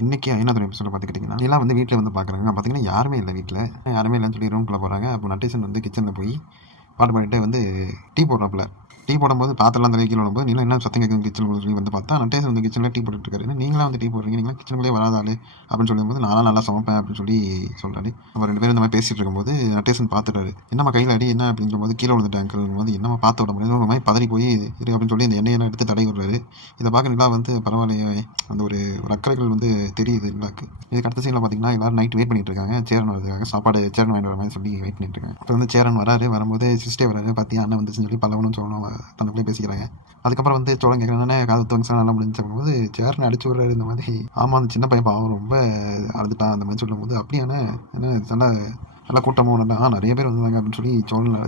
இன்னைக்கு ஐநாதுரை எபிசோட பார்த்துக்கிட்டிங்கன்னா, எல்லாம் வந்து வீட்ல வந்து பார்க்குறாங்க. பார்த்தீங்கன்னா யாருமே இல்ல வீட்ல. யாருமே இல்லன்னு சொல்லி ரூம்குள்ள போறாங்க. அப்போ நட்டேஷன் வந்து கிச்சன்ல போய் பாட்டு பாடிட்டே வந்து டீ போடுறாப்புல. டீ போடும்போது பாத்திரம்லாம் தலைக்கு கீழ விழும்போது, நீலாம் என்ன சத்தம் கேட்குது கிச்சனுக்குள்ள சொல்லி வந்து பார்த்தா, நட்டேஷன் வந்து கிச்சன்ல டீ போட்டுட்டு இருக்காரு. என்ன நீங்களா வந்து டீ போடுறீங்க? நீங்கலாம் கிச்சனுக்குள்ளேயே வராத ஆளு அப்படின்னு சொல்லும்போது, நான்லாம் நல்லா சமைப்பேன் அப்படின்னு சொல்லி சொல்றாரு. நம்ம 2 பேரும் இந்த மாதிரி பேசிட்டு இருக்கும்போது நட்டேஷன் பார்த்துட்டாரு. என்னம்மா கையில அடி என்ன அப்படிங்கும்போது கீழ விழுந்துட்டேன் அங்கிள்ங்கும்போது, என்னம்மா பார்த்து விட முடியாது ஒரு மாதிரி பதறி போய் இரு அப்படின்னு சொல்லி இந்த எண்ணெயெல்லாம் எடுத்து தடவி விடுறாரு. இதை பார்க்க நிலா வந்து பரவாயில்லையே அந்த ஒரு ஒரு அக்கறைகள் வந்து தெரியுது நிலாக்கு. இதுக்கு அடுத்த சீனில் பார்த்தீங்கன்னா எல்லாரும் நைட் வெயிட் பண்ணிட்டு இருக்காங்க. சேரன் வரதுக்காக சாப்பாடு சேரன் வாங்கிட்டு வர மாதிரி சொல்லி வெயிட் பண்ணிட்டு இருக்காங்க. அப்போ வந்து சேரன் வராரு. வரும்போது சிஸ்டே வராரு. பார்த்தியா அண்ணன் வந்துச்சுன்னு சொல்லி பல்லவனும் சொல்லணும் தனக்குள்ளே பேசிக்கிறாங்க. அதுக்கப்புறம் வந்து சோழன் கேட்குறானே காது ஃபங்க்ஷன் நல்லா முடிஞ்சு அப்படிங்கும்போது சேரனை அடிச்சு விடுறாரு. இந்த மாதிரி ஆமாம் அந்த சின்ன பையன் பாவம் ரொம்ப அழுதுட்டான் அந்த மாதிரி சொல்லும்போது அப்படியான என்ன நல்லா நல்லா கூட்டமும் நல்லா நிறைய பேர் வந்தாங்க அப்படின்னு சொல்லி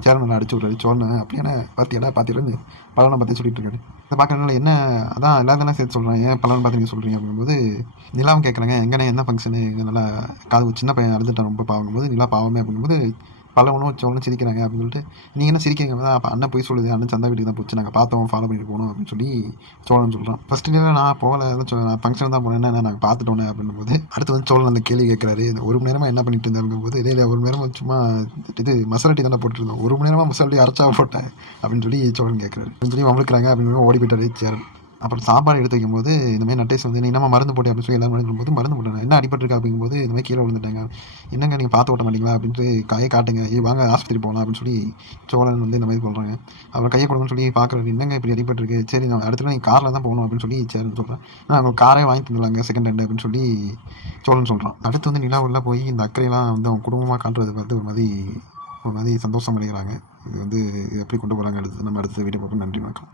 சேரன் நல்லா அடிச்சு விட்றாரு. சோழனை அப்படியான பார்த்தியிலேருந்து பலனை பற்றி சொல்லிட்டு இருக்காரு. இதை பார்க்கறதுனால என்ன அதான் எல்லாத்தையும் சேர்த்து சொல்கிறேன் ஏன் பலன் பார்த்து நீங்கள் சொல்கிறீங்க அப்படிங்கும்போது நிலாவும் கேட்குறாங்க எங்கண்ணே என்ன ஃபங்க்ஷனு இங்கே நல்லா காது சின்ன பையன் அழுதுட்டான் ரொம்ப பாவங்கும்போது நிலா பாவமே அப்படிங்கும்போது பல்லவனும் சோழனும் சிரிக்கிறாங்க அப்படின்னு சொல்லிட்டு நீங்கள் என்ன சிரிக்கிறீங்க அப்போ அண்ணன் போய் சொல்லுது அண்ணன் சந்தா வீட்டுக்கு தான் போச்சு நாங்கள் பார்த்தோம் ஃபாலோ பண்ணிட்டு போகணும் அப்படின்னு சொல்லி சோழன் சொல்கிறான். ஃபஸ்ட்டு நேரம் நான் போகல நான் ஃபங்க்ஷன் தான் போனேன் நாங்கள் பார்த்துட்டோன்னே அப்படின்னும் போது அடுத்து வந்து சோழன் அந்த கேள்வி கேட்குறாரு. ஒரு மணி நேரமாக என்ன பண்ணிட்டு இருந்தாருங்கும் போது இதே ஒரு மணி நேரமாக சும்மா இது மசாலட்டி தானே போட்டுட்டு இருந்தோம் ஒரு மணி நேரமாக மசாலட்டி அரைச்சா போட்டேன் அப்படின்னு சொல்லி சோழன் கேட்குறாரு. அப்படின்னு சொல்லி வம்பளுக்குறாங்க அப்படின்னு ஓடி போயிட்டாரு சேரன். அப்புறம் சாப்பாடு எடுத்து வைக்கும்போது இந்தமாதிரி நட்டேஷ் வந்து நீ என்னம்மா மருந்து போட்டு அப்படின்னு சொல்லி எல்லாரும் மருந்து போது மருந்து போட்டேன் என்ன அடிபட்டுருக்கா அப்படிங்கும்போது இந்த மாதிரி கீழே விழுந்துட்டாங்க. என்னங்க நீங்கள் பார்த்து ஓட்ட மாட்டீங்களா அப்படின்ட்டு கையை காட்டுங்க வாங்க ஆஸ்பத்திரி போகலாம் அப்படின்னு சொல்லி சோழன் வந்து இந்த மாதிரி சொல்கிறாங்க. அப்புறம் கையை கொடுங்கன்னு சொல்லி பார்க்குறாரு. என்னங்க இப்படி அடிபட்டுருக்கு சரி நான் அடுத்த நீங்கள் காரில் தான் போகணும் அப்படின்னு சொல்லி சேரன் சொல்கிறேன். நான் அவங்க காரே வாங்கி தந்துடலாங்க செகண்ட் ஹேண்ட் அப்படின்னு சொல்லி சோழன் சொல்கிறான். அடுத்து வந்து நிலாவில் போய் இந்த அக்கறையெல்லாம் வந்து அவங்க குடும்பமாக காட்டுறது பார்த்து ஒரு மாதிரி சந்தோஷம் அடைகிறாங்க. இது வந்து எப்படி கொண்டு போகிறாங்க அடுத்து நம்ம அடுத்த வீடியோ பார்ப்போம். நன்றி வணக்கம்.